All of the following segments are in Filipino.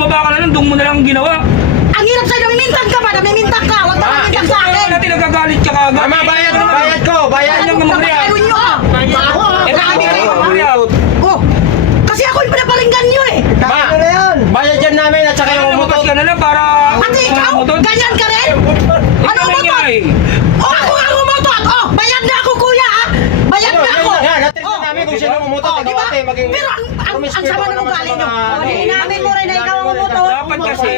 bumaba ka na lang, doon mo na lang ginawa. Ang hirap sa'yo, namimintag ka ba? Namimintag ka, huwag ka namimintag sa akin. Natin nagagalit ka kagad. Mama, bayad ko, bayad ko, bayad. Ano nga mamaya? Ano nyo ah? Ako ah. Grabe kayo, mamaya. Oh, kasi ako yung pinaparinggan nyo eh. Ma, bayad yan namin at saka yung Lumabas umutot. ka na lang para... Pati ikaw, ganyan ka rin? Ano Ikaw ba to? nangyay. Oh, ako nga umutot. Oh, bayad na ako kuya ah. Bayad na ako. Yan, natin namin kung sino umutot. Oh, di ba? Maging Pero ang sama ng ugali nyo. Inamin mo rin na ikaw ang umutot. Dapat kasi,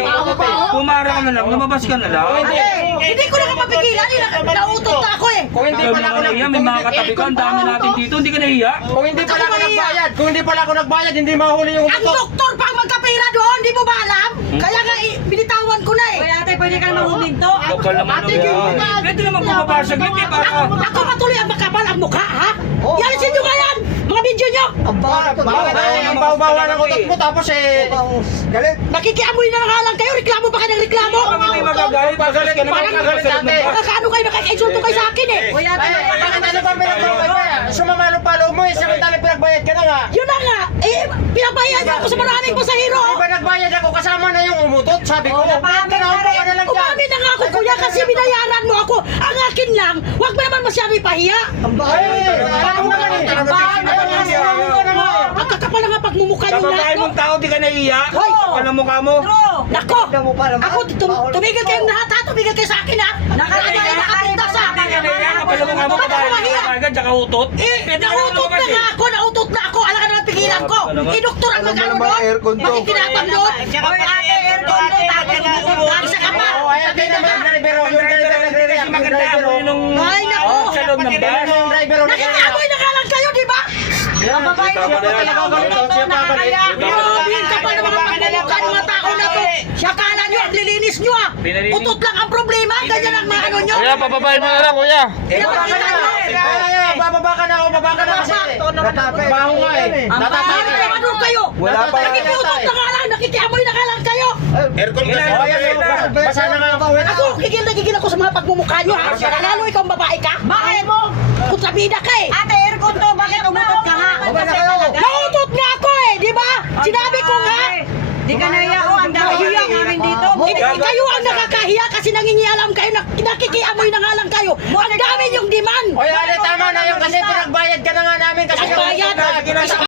pumara ka na lang, lumabas ka na lang. Hindi ko na mapigilan. Nautot na ako eh. Kung hindi pala ako Nahiya, may mga katabi ka, ang dami natin dito, hindi ka nahiya. Kung hindi pala ako nagbayad, kung hindi pala ako nagbayad, hindi mahuli yung Ang umutot. doktor pa ang magkapira doon, di mo ba alam? Kaya nga binitawan ko na eh. Kuya ate, pwede ka naman huminto. Kapal naman naman. Pwede naman bumaba saglit eh, para... Ako patuloy ang makapal ang mukha, ha? Yalisin nyo nga yan! Mga video nyo! Bakit ang bawa ng utot mo tapos eh... Galit. Nakikiamoy na nga lang kayo, reklamo ba kayo ng reklamo? Hindi magagalit, magalit ka naman. Parang magalit ate. Nakakaano kayo, nakaka-exulto kayo sa akin eh. Kuya ate, Bakit ano ba pinagbayad mo? Sumamalo palo mo eh, samantalang pinagbayad ka na nga. Yun na nga, eh, pinabayad niyo ako sa maraming pasahero. Di ba nagbayad ako kasama na yung umutot? Sabi ko, napahamin tinawag ka rin. ka na lang dyan. Umamin na nga ako kuya kasi binayaran mo ako. Ang akin lang, huwag mo naman masyadong ipahiya. Parang naman eh. Ang kakapal na nga pagmumukha Sa niyo babae lahat, no? mong tao, di ka nahiya. Hoy! Kapal ang mukha mo. Nako! Ako, tumigil kayong lahat ha, tumigil kayo sa akin ha. Nakapintas ha. Hindi ka nahiya, kapal ang mukha mo, Ba't ako babae mahiya? ka agad, tsaka utot. Nautot na nga ako, nautot na ako. Alam ka naman pigilan ko. Doktor ang magano doon. Makikinabang doon. Kuya ate, aircon to, tapos umutot. Isa ka pa. Oo, ay, hindi naman. Yung driver nagre-react. Yung Maganda driver, ako oh. nung... Ay, naku. Sa loob ng bus. Yung driver, oh, Nakikiamoy na nga lang kayo, di ba? Ang babae Siya pa talaga galit, oh, siya pa galit. Grabe ka pa ng mga pagmumukha ng mga tao na to. Akala nyo, ang lilinis nyo ah. Utot lang ang problema, ganyan ang mga ano nyo. Kuya, pababayin mo na lang, kuya. Pinapakita nyo. Bababa ka na ako, bababa ka na kasi. Baho nga eh. Tatapay Ano ka. kayo, ano kayo? Wala pa yan. Nakikiutot na nga lang, nakikiamoy na nga lang kayo. Aircon kasi. Basa na nga ang pawit. Ako, gigil ako sa mga pagmumukha nyo ha. Lalo ikaw babae ka. Bakit mo? Kutrabida ka eh. Ate, aircon to, bakit umutot ka nga? Nautot nga ako eh, di ba? Sinabi ko nga. Di ka nahiya ko, ang dami namin dito. Kayo ang nakakahiya kasi nangingialam kayo, nakikiamoy na nga lang kayo. Ang dami yung demand. Oy, Ale, tama na yung kasi pinagbayad ka na nga namin kasi. Nagbayad.